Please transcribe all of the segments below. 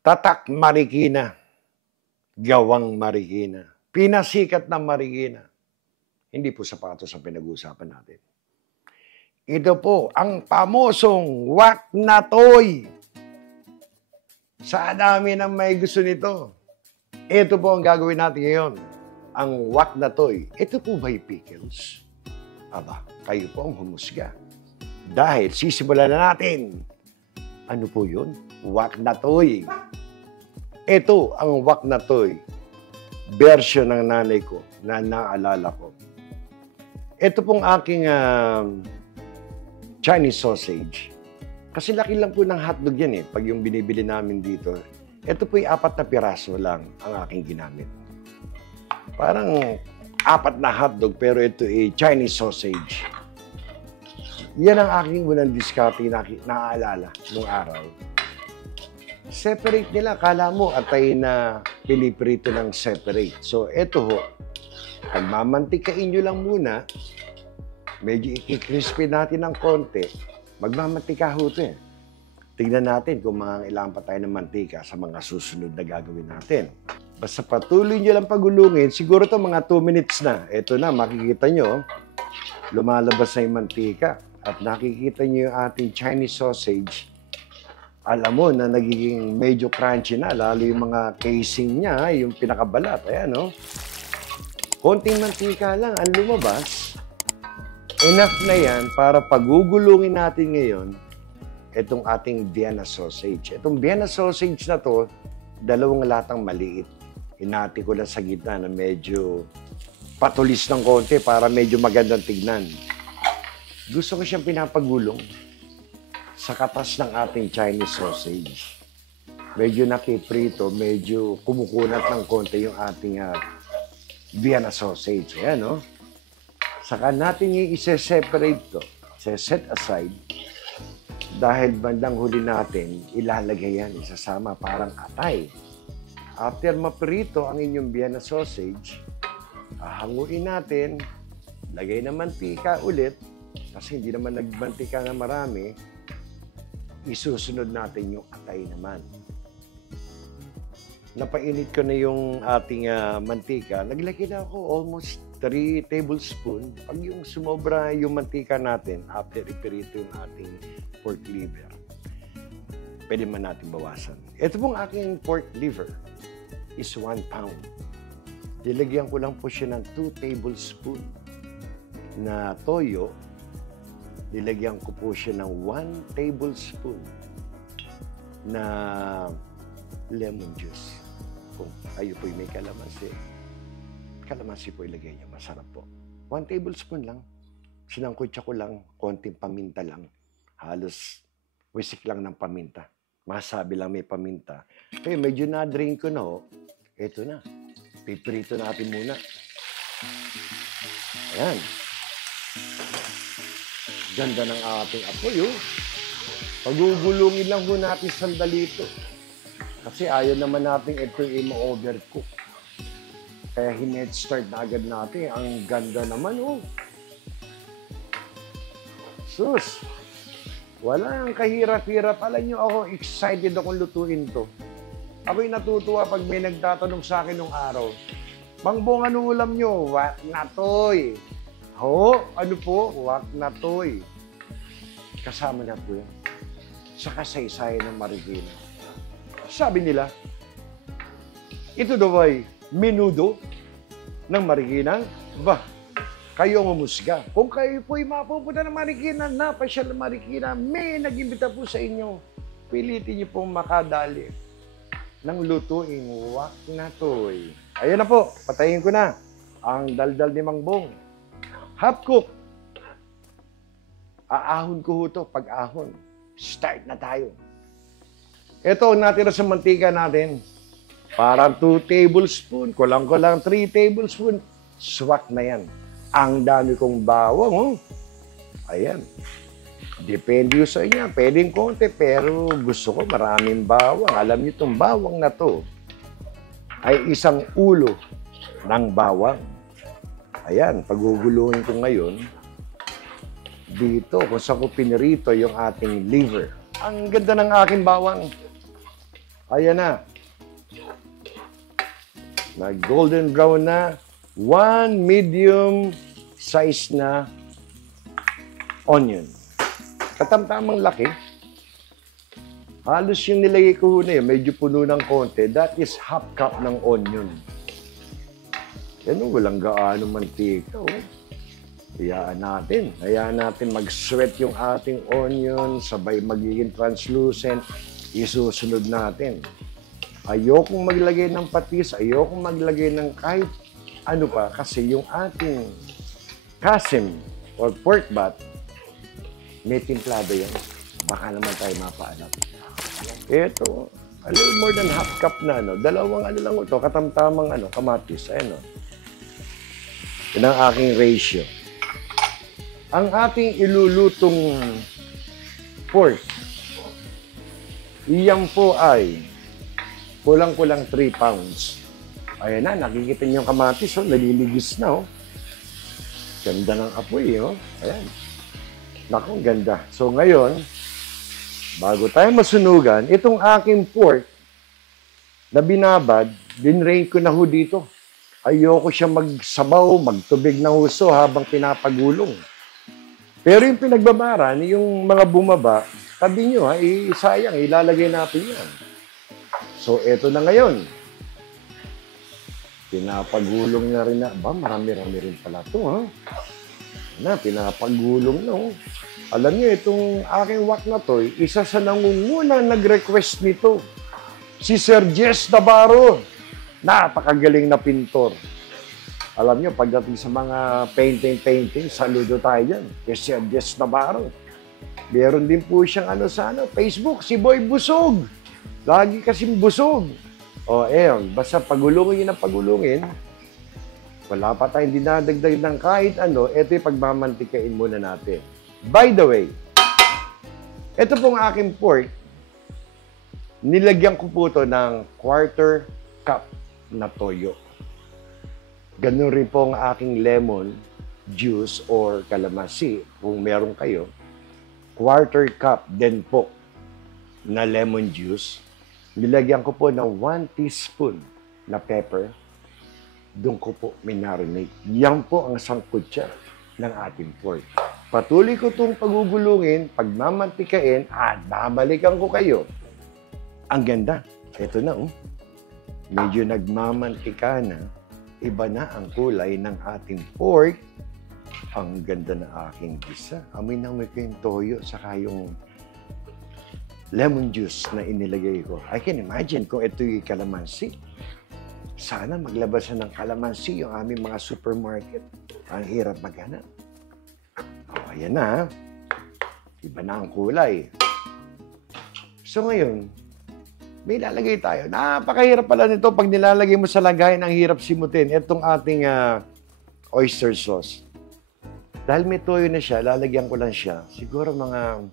Tatak Marikina, gawang Marikina, pinasikat na Marikina. Hindi po sapatos ang pinag-uusapan natin. Ito po ang pamosong wak na toy. Sa dami ng may gusto nito. Ito po ang gagawin natin ngayon. Ang wak na toy. Ito po ba'y pickles? Aba, kayo po ang humusga. Dahil sisimulan na natin. Ano po yun? Wak na toy. Ito ang wak na toy. Version ng nanay ko na naalala ko. Ito pong aking Chinese sausage. Kasi laki lang po ng hotdog yan eh. Pag yung binibili namin dito. Ito po'y 4 na piraso lang ang aking ginamit. Parang 4 na hotdog pero ito ay Chinese sausage. Yan ang aking unang diskarte na naaalala nung araw. Separate nila. Kala mo atay na piniprito ng separate. So ito ho. Pagmamantikain nyo lang muna. Medyo i-crispy natin ng konti. Magmamantika ho ito eh. Tignan natin kung mga ilang pa tayo ng mantika sa mga susunod na gagawin natin. Basta patuloy nyo lang pagulungin, siguro ito mga 2 minutes na. Ito na, makikita nyo, lumalabas na yung mantika. At nakikita nyo yung ating Chinese sausage. Alam mo na nagiging medyo crunchy na, lalo yung mga casing niya, yung pinakabalat. Ayan, no? Konting mantika lang ang lumabas. Enough na yan para pagugulungin natin ngayon itong ating Vienna sausage. Itong Vienna sausage na to, 2 latang maliit. Hinati ko lang sa gitna na medyo patulis ng konti para medyo magandang tignan. Gusto ko siyang pinapagulong sa katas ng ating Chinese sausage. Medyo napiprito, medyo kumukunat ng konti yung ating Vienna sausage. Ayan, no? Saka natin yung i-separate to. Set aside. Dahil bandang huli natin, ilalagay yan, isasama, parang atay. After maprito ang inyong Vienna sausage, hanguin natin, lagay ng mantika ulit, kasi hindi naman nagmantika na marami, isusunod natin yung atay naman. Napainit ko na yung ating mantika. Naglagay na ako almost 3 tablespoons. Pag yung sumobra yung mantika natin, after ipirito yung ating pork liver, pwede man natin bawasan. Ito pong aking pork liver is 1 pound. Dilagyan ko lang po siya ng 2 tablespoons na toyo. Dilagyan ko po siya ng 1 tablespoon na lemon juice. Kung kayo po'y may kalamansi po ilagay niyo. Masarap po. 1 tablespoon lang. Sinangkutsa ko lang, konting paminta lang. Halos wisik lang ng paminta. Masabi lang may paminta. Eh, medyo na-drain ko na ho. Ito na. Piprito natin muna. Ayan. Ganda ng ating apoy, oh. Pagugulungin lang ho natin sandali ito. Kasi ayaw naman natin ito i-overcook. Kaya hinet start na agad natin. Ang ganda naman, oh. Sus! Walang kahirap-hirap. Alam nyo, ako excited akong lutuin to. Ako'y natutuwa pag may nagtatanong sa akin nung araw. Mang Bong, ano ulam nyo? Wak na toy. Ho? Ano po? Wak na toy. Kasama na po yan. Sa kasaysayan ng Marikina. Sabi nila, ito daw ay menudo ng Marikina. Bah, kayo ang umusga. Kung kayo po'y mapupunta ng Marikina, napasyal ng Marikina, may nag-imbita po sa inyo. Pilitin niyo pong makadali ng lutuing wak na toy. Ayan na po, patayin ko na ang daldal ni Mang Bong. Half cook. Aahon ko ho ito, pag-ahon. Start na tayo. Ito ang natira sa mantika natin. Parang 2 tablespoon, kulang-kulang 3 tablespoon. Swak na yan. Ang dami kong bawang, oh. Ayan. Depende sa inyo. Pwedeng konti, pero gusto ko maraming bawang. Alam niyo itong bawang na to ay isang ulo ng bawang. Ayan, paguguluhin ko ngayon, dito, kung saan ko pinirito yung ating liver. Ang ganda ng aking bawang. Ayan na. Nag-golden brown na. 1 medium size na onion. Katamtamang laki. Halos yung nilagay ko na yun, medyo puno ng konti. That is half cup ng onion. Yan o, walang gaano mantika. Oh. Hayaan natin mag-sweat yung ating onion, sabay magiging translucent, isusunod natin. Ayokong maglagay ng patis, ayokong maglagay ng kahit ano pa, kasi yung ating kasim or pork bat, may timplado yan. Baka naman tayo mapaalam. Ito, a little more than half cup na, no? Dalawang ano lang ito, katamtamang ano, kamatis. Ayan, no? Yan ang aking ratio. Ang ating ilulutong pork, iyan po ay kulang-kulang 3 pounds. Ayan na, nakikita niyo yung kamatis, oh, naliligis na, oh. Ganda ng apoy, oh. Ayan. Naku, ganda. So ngayon, bago tayo masunugan, itong aking pork na binabad, dinrain ko na ho dito. Ayoko siya magsabaw, magtubig ng huso habang pinapagulong. Pero yung pinagbabaran, yung mga bumaba, tabi nyo, ha, sayang, ilalagay natin yan. So, eto na ngayon. Pinapagulong na rin na. Ba, marami-rami rin pala ito, ha? Pinapagulong na, oh. Alam niyo, itong aking wak na to, isa sa nangungunang nag-request nito. Si Sir Jess Navarro. Napakagaling na pintor. Alam niyo, pagdating sa mga painting, saludo tayo dyan. Kay Sir Jess Navarro. Meron din po siyang Facebook, si Boy Busog. Lagi kasing busog. O, basta pagulungin na pagulungin, wala pa tayong dinadagdag ng kahit ano, ito yung pagmamantikain muna natin. By the way, ito pong aking pork, nilagyan ko po ito ng 1/4 cup na toyo. Ganun rin po ang aking lemon juice or kalamansi, kung meron kayo. 1/4 cup din po na lemon juice. Nilagyan ko po ng 1 teaspoon na pepper. Doon ko po minarinate. Yan po ang sangkutsa ng ating pork. Patuloy ko itong pagugulungin, pagmamantikain, at babalikan ko kayo. Ang ganda. Ito na, oh. Medyo nagmamantika na. Iba na ang kulay ng ating pork. Ang ganda na aking gisa. Amoy na amoy ko yung toyo, saka yung lemon juice na inilagay ko. I can imagine kung ito yung kalamansi. Sana maglabasan ng kalamansi yung aming mga supermarket. Ang hirap maghanap. O, ayan na. Iba na ang kulay. So ngayon, may lalagay tayo. Napakahirap pala nito pag nilalagay mo sa lagayan, ang hirap simutin. Itong ating oyster sauce. Dahil may toyo na siya, lalagyan ko lang siya. Siguro mga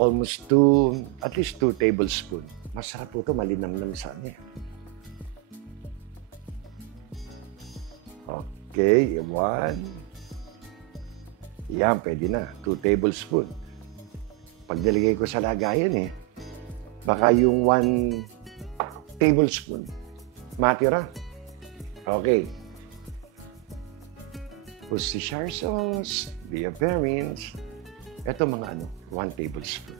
almost at least 2 tablespoons. Masarap po ito, malinamnam sa niya. Okay, 1. Yan, pwede na. 2 tablespoons. Pag nilagay ko sa lagayan baka yung 1 tablespoon matira. Okay. Worcestershire sauce, Bia Berries. Ito mga 1 tablespoon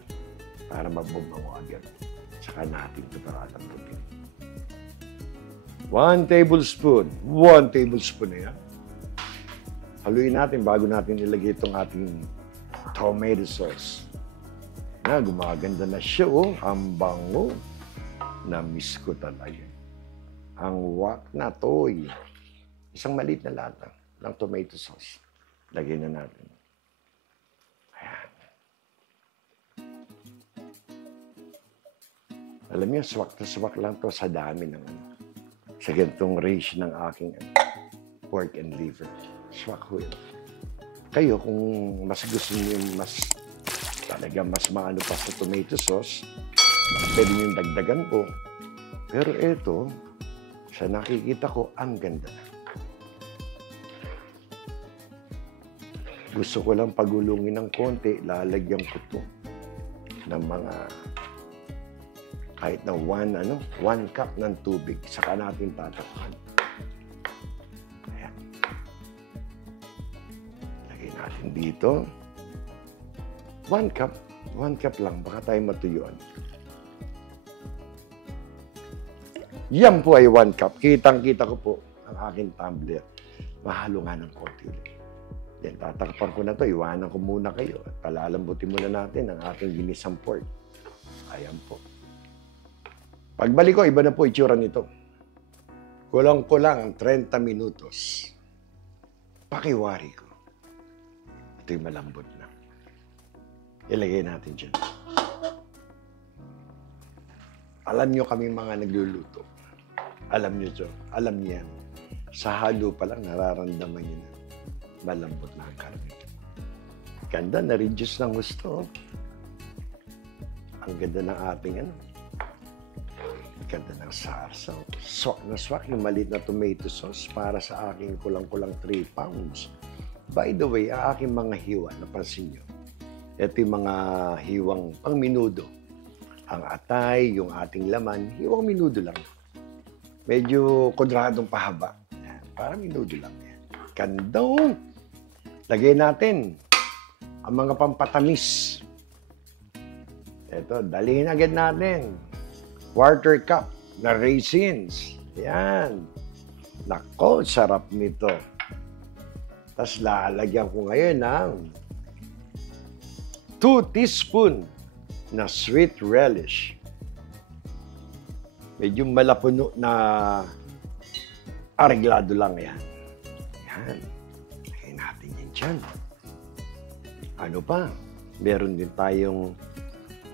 para mabumango agad. Saka natin ito pataputin. 1 tablespoon. 1 tablespoon na yan. Haluin natin bago natin ilagay itong ating tomato sauce. Gumaganda na siya, oh. Ang bango. Na-miss ko talaga. Ang wak na toy. Isang maliit na lata ng tomato sauce. Lagyan na natin. Ayan. Alam niyo, swak na swak lang to sa dami ng sa ganitong ratio ng aking pork and liver. Swak ho yun. Kayo, kung mas gusto niyo talaga mas maano pa sa tomato sauce, pwede niyong dagdagan po. Pero ito, sa nakikita ko, ang ganda. Gusto ko lang pagulungin ng konti, lalagyan ko ito ng mga Kahit na 1 cup ng tubig, saka natin tatakpan. Ayan. Lagay natin dito. 1 cup. 1 cup lang. Baka tayo matuyuan. Yan po ay 1 cup. Kitang-kita ko po ang aking tumbler. Mahalo nga ng konti ulit. Then, tatakpan ko na to. Iwanan ko muna kayo. At palalambutin muna natin ang ating ginisang pork. Ayan po. Pagbalik ko, iba na po itsura nito. Kulang-kulang 30 minutos. Pakiwari ko. Ito'y malambot na. Ilagay natin dyan. Alam nyo kaming mga nagluluto. Alam nyo ito. Alam niyan. Sa halo pa lang, nararamdaman nyo na. Malambot na ang karne. Ganda, na-reduce ng gusto. Ang ganda ng ating ganda ng sarsa. Swak na swak yung maliit na tomato sauce para sa aking kulang-kulang 3 pounds. By the way, ang aking mga hiwa, napansin nyo, ito yung mga hiwang pang minudo. Ang atay, yung ating laman, hiwang minudo lang. Medyo kwadradong pahaba. Yan, parang minudo lang yan. Ganda. Lagay natin ang mga pampatamis. Ito, dalihin agad natin. 1/4 cup na raisins. Yan. Nako, sarap nito. Tapos lalagyan ko ngayon ng 2 teaspoon na sweet relish. Medyo malapuno na areglado lang yan. Yan. Lagyan natin yan dyan. Ano pa? Meron din tayong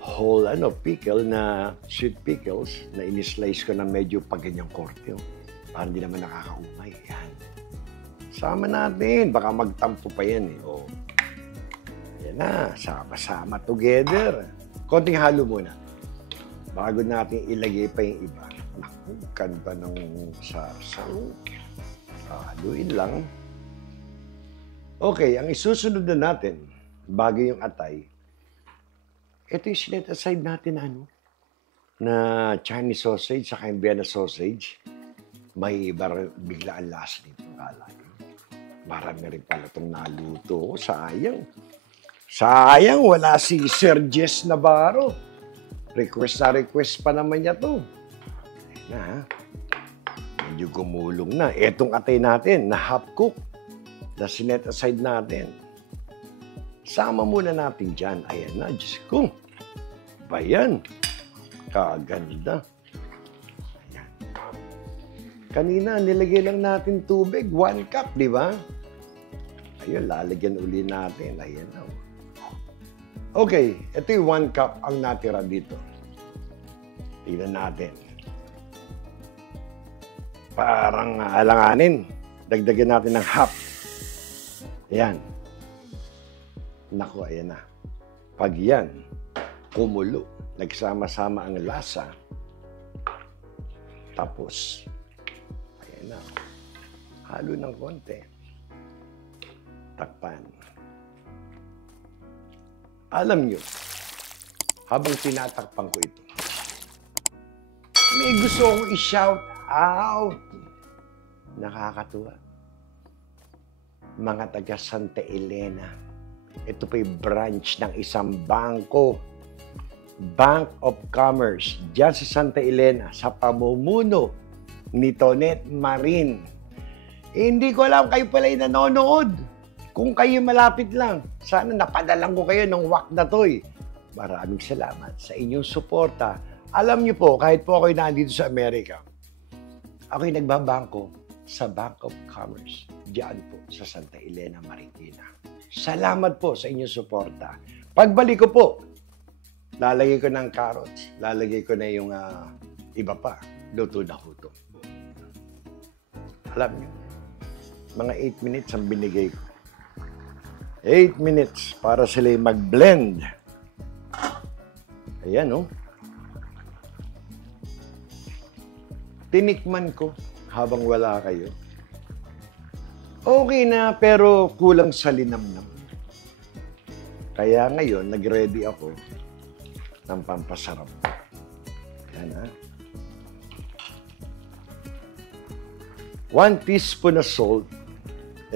whole pickle na sweet pickles na in-slice ko na medyo paganyang korte. Para hindi naman nakakaumay. Yan. Sama natin. Baka magtampo pa yan eh. O, yan na. Sama-sama together. Konting halo muna. Bago natin ilagay pa yung iba. Naku, ganda ng sarsaw. Haluin lang. Okay, ang isusunod na natin, bago yung atay, ito yung sinet aside natin na Chinese sausage sa Vienna sausage. May bigla ang lasa nito. Marami rin pala itong naluto. Sayang. Sayang, wala si Sir Jess Navarro. Request pa naman niya to. Ayan na, medyo gumulong na. Etong atay natin, na half cook, na sinet aside natin. Sama muna natin dyan. Ayan na, Diyos ko. Bayan. Kaganda. Ayan. Kanina, nilagay lang natin tubig. 1 cup, di ba? Ayun, lalagyan uli natin. Ayan na. Okay, ito yung 1 cup ang natira dito. Tingnan natin. Parang alanganin. Dagdagan natin ng half. Ayan. Naku, ayan na. Pag yan, kumulo, nagsama-sama ang lasa, tapos, ayan na, halo ng konti, takpan. Alam nyo, habang tinatakpan ko ito, may gusto akong i-shout out. Nakakatuwa. Mga taga Santa Elena. Ito pa yung branch ng isang bangko. Bank of Commerce. Diyan sa Santa Elena, sa pamumuno ni Tonet Marin. Hindi ko alam kayo pala yung nanonood. Kung kayo malapit lang, sana napadalang ko kayo ng wak na to'y. Maraming salamat sa inyong suporta. Alam niyo po, kahit po ako'y nandito sa Amerika, ako'y nagbabangko sa Bank of Commerce. Diyan po sa Santa Elena, Marikina. Salamat po sa inyong suporta. Pagbalik ko po, lalagay ko ng carrots, lalagay ko na yung iba pa. Luto na ho ito. Alam niyo, mga 8 minutes ang binigay ko. 8 minutes para sila mag-blend. Ayan, oh. Tinikman ko habang wala kayo. Okay na, pero kulang sa linamnam. Kaya ngayon, nag-ready ako ng pampasarap. Yan, ha? 1 teaspoon of salt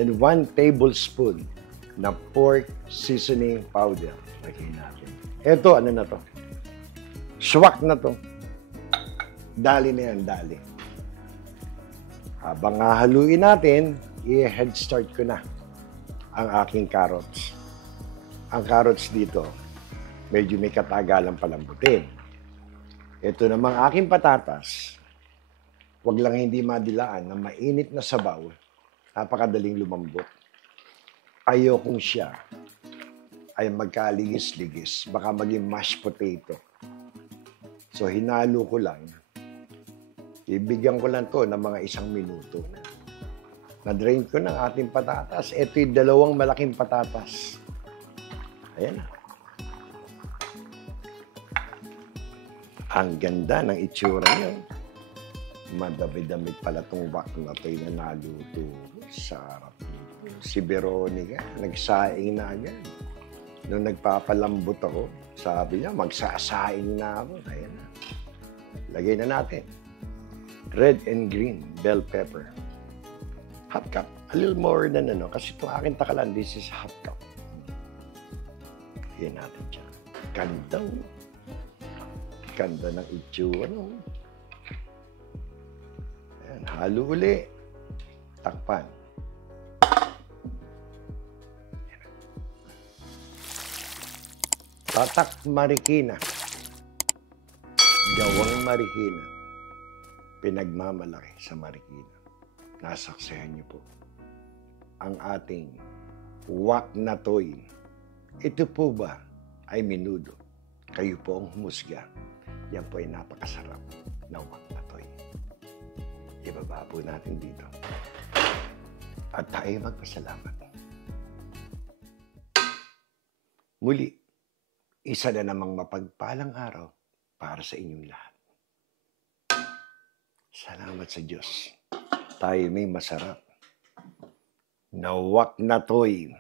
and 1 tablespoon na pork seasoning powder. Lagyan natin. Ito, ano na to? Swak na to. Dali na yan, dali. Habang haluin natin, i-head start ko na ang aking carrots. Ang carrots dito, medyo may katagalang palambutin. Ito namang aking patatas, wag lang hindi madilaan na mainit na sabaw, napakadaling lumambot. Ayokong siya ay magkaligis-ligis, baka maging mashed potato. So hinalo ko lang, ibigyan ko lang to ng mga 1 minuto. Na-drain ko ng ating patatas. Ito yung 2 malaking patatas. Ayan na. Ang ganda ng itsura niyo. Madami-damit pala itong wak na ito'y na naluto. Sarap. Si Veronica, nagsaing na agad. Nung nagpapalambot ako, sabi niya, magsasaing na ako. Ayan na. Lagay na natin. Red and green bell pepper. Half cup. A little more than kasi itong aking takalan, this is half cup. Lagyan natin dyan. Ganda. Ganda ng itsura. Ayan, halo uli. Takpan. Tatak Marikina. Gawang Marikina. Pinagmamalaki sa Marikina. Nasaksihan niyo po ang ating wak na toy. Ito po ba ay menudo? Kayo po ang humusga. Yan po ay napakasarap na wak na toy. Ibaba po natin dito. At tayo magpasalamat. Muli, isa na namang mapagpalang araw para sa inyong lahat. Salamat sa Diyos. Tayo may masarap na wak na toy.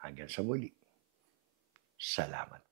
Hanggang sa muli. Salamat.